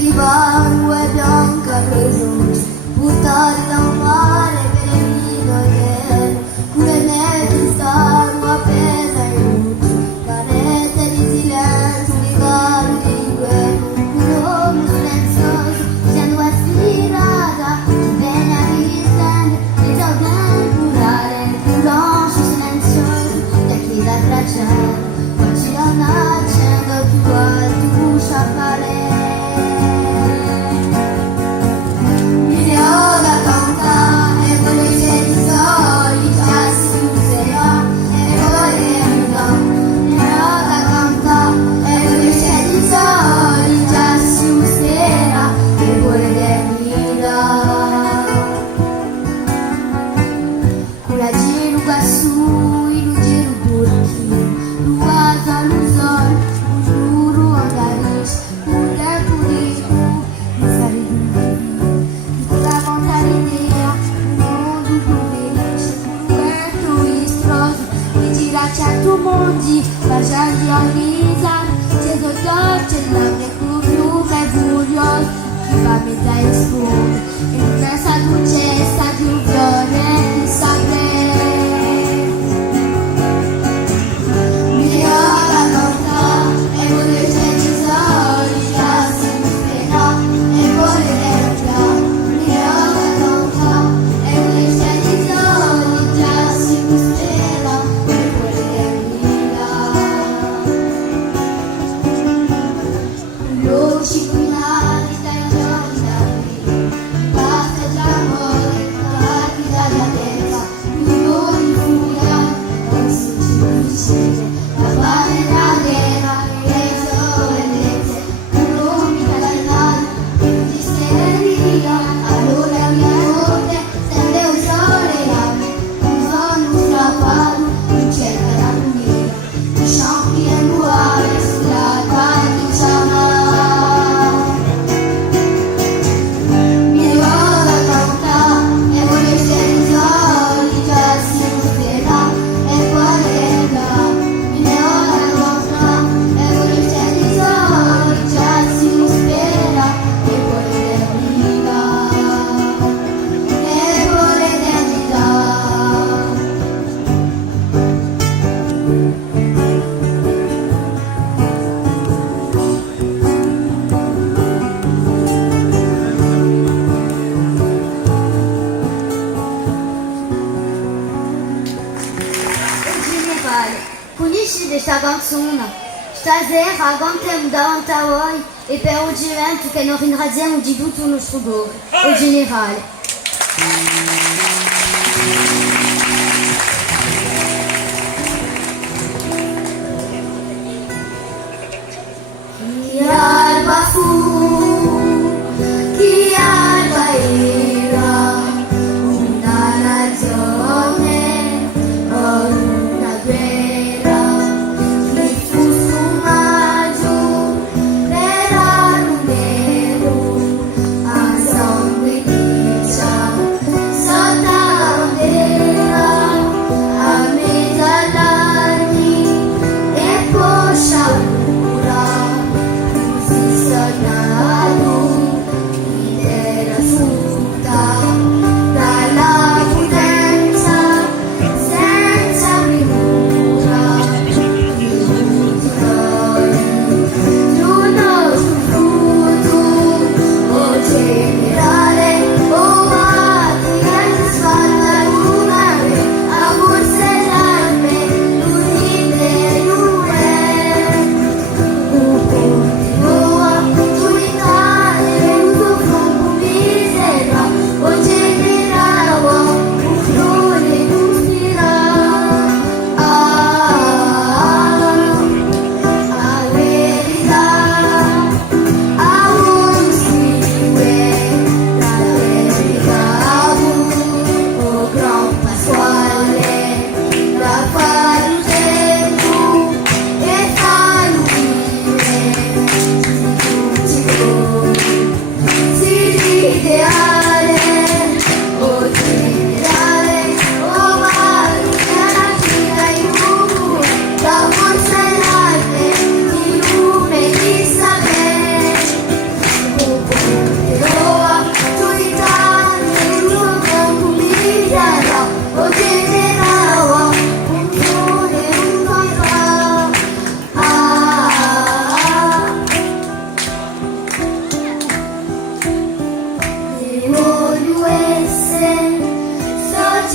di barro e bianca pregiudice, buttata al mare per il nido nero, cure nere stanno appesa in luce, carezze di silenzio, di caro di guerra, un uomo silenzioso, siendo aspirata, bene a distendere, il ciao temporale, un roncio silenzioso, da chi da tracciare, oggi la nascendo più alto, sciappare. Certo mondi, lasciando a risare, c'è dolce, l'anche più è buio, chi va a metà in scuola, e non è stato un cesta di un fiore di sapere. Mi racconta, e vuole c'è di soli, già si mi spera, e vuole l'erba. Mi racconta, e vuole c'è di soli, già si mi spera. Luci quinali dai giorni d'aprile, basta già amore, parti dalla terra, milioni furia, non si ci uccide, la pace e la guerra, le sorelle, l'unica dal mare, e ti sterilità, allora mia notte, stende un sole rame, un sonno strappato, in cerca da lunga, i champi e nuove, sulla parte di ciamà. Conosci questa canzone? Stasera cantiamo davanti a voi e per un evento che noi ringraziamo di tutto il nostro cuore, il generale. Chi alba fu, chi alba era, una nazione o una guerra.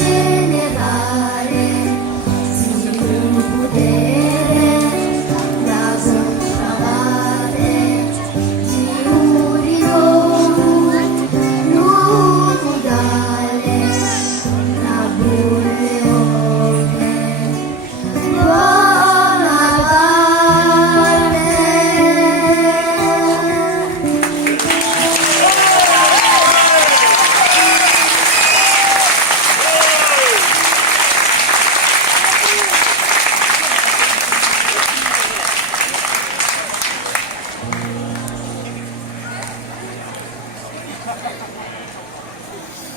generale di un potere da contravare di un ritorno nudale una bulleone buona parte.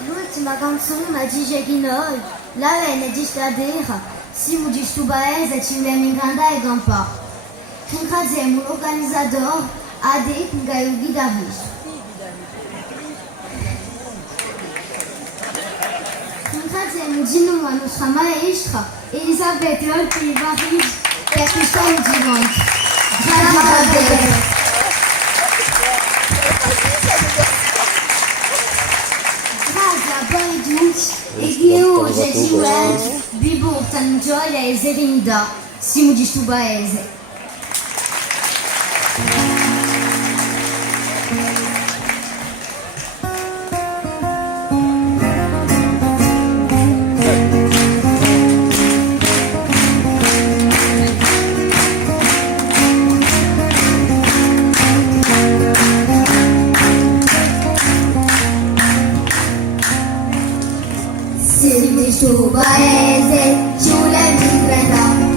L'ultima canzone dice che noi la venne di stradera, siamo di sto paese ci vogliamo incantare con po'. Ringraziamo l'organizzatore Ade che è il chitarrista. Ringraziamo di nuovo la nostra maestra Elisabetta Olpi Barri per questo incontro. Grazie a te. E che oggi ci vuole vi portano gioia e serenità, siamo di questo paese. Siamo di questo paese, ci vogliamo incantare.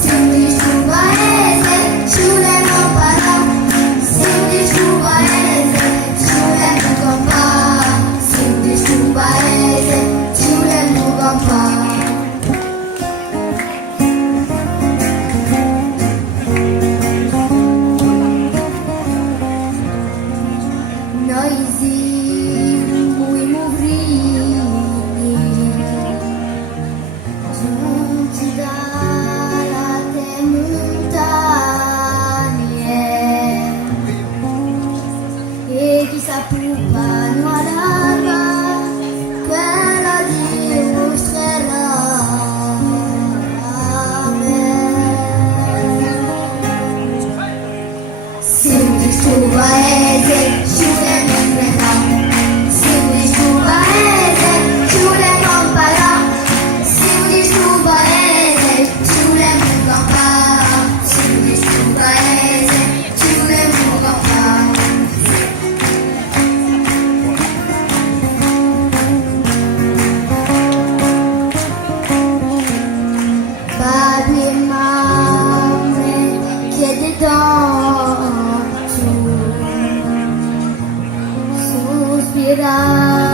Siamo di questo paese, ci vogliamo imparare. Siamo di questo paese, ci vogliamo incampare. Siamo di questo paese, ci vogliamo incampare. Noi siamo i movrini giunti dalle montagne e chissà puppano all'alba quella dimostrerà a me. Siamo di sto paese, ci vogliamo inventare. Siamo di sto paese, ci vogliamo imparare. Siamo di sto paese, ci vogliamo incampare. Siamo di sto paese, ci vogliamo incampare. Padri e mamme, chiede tanto, sospirare.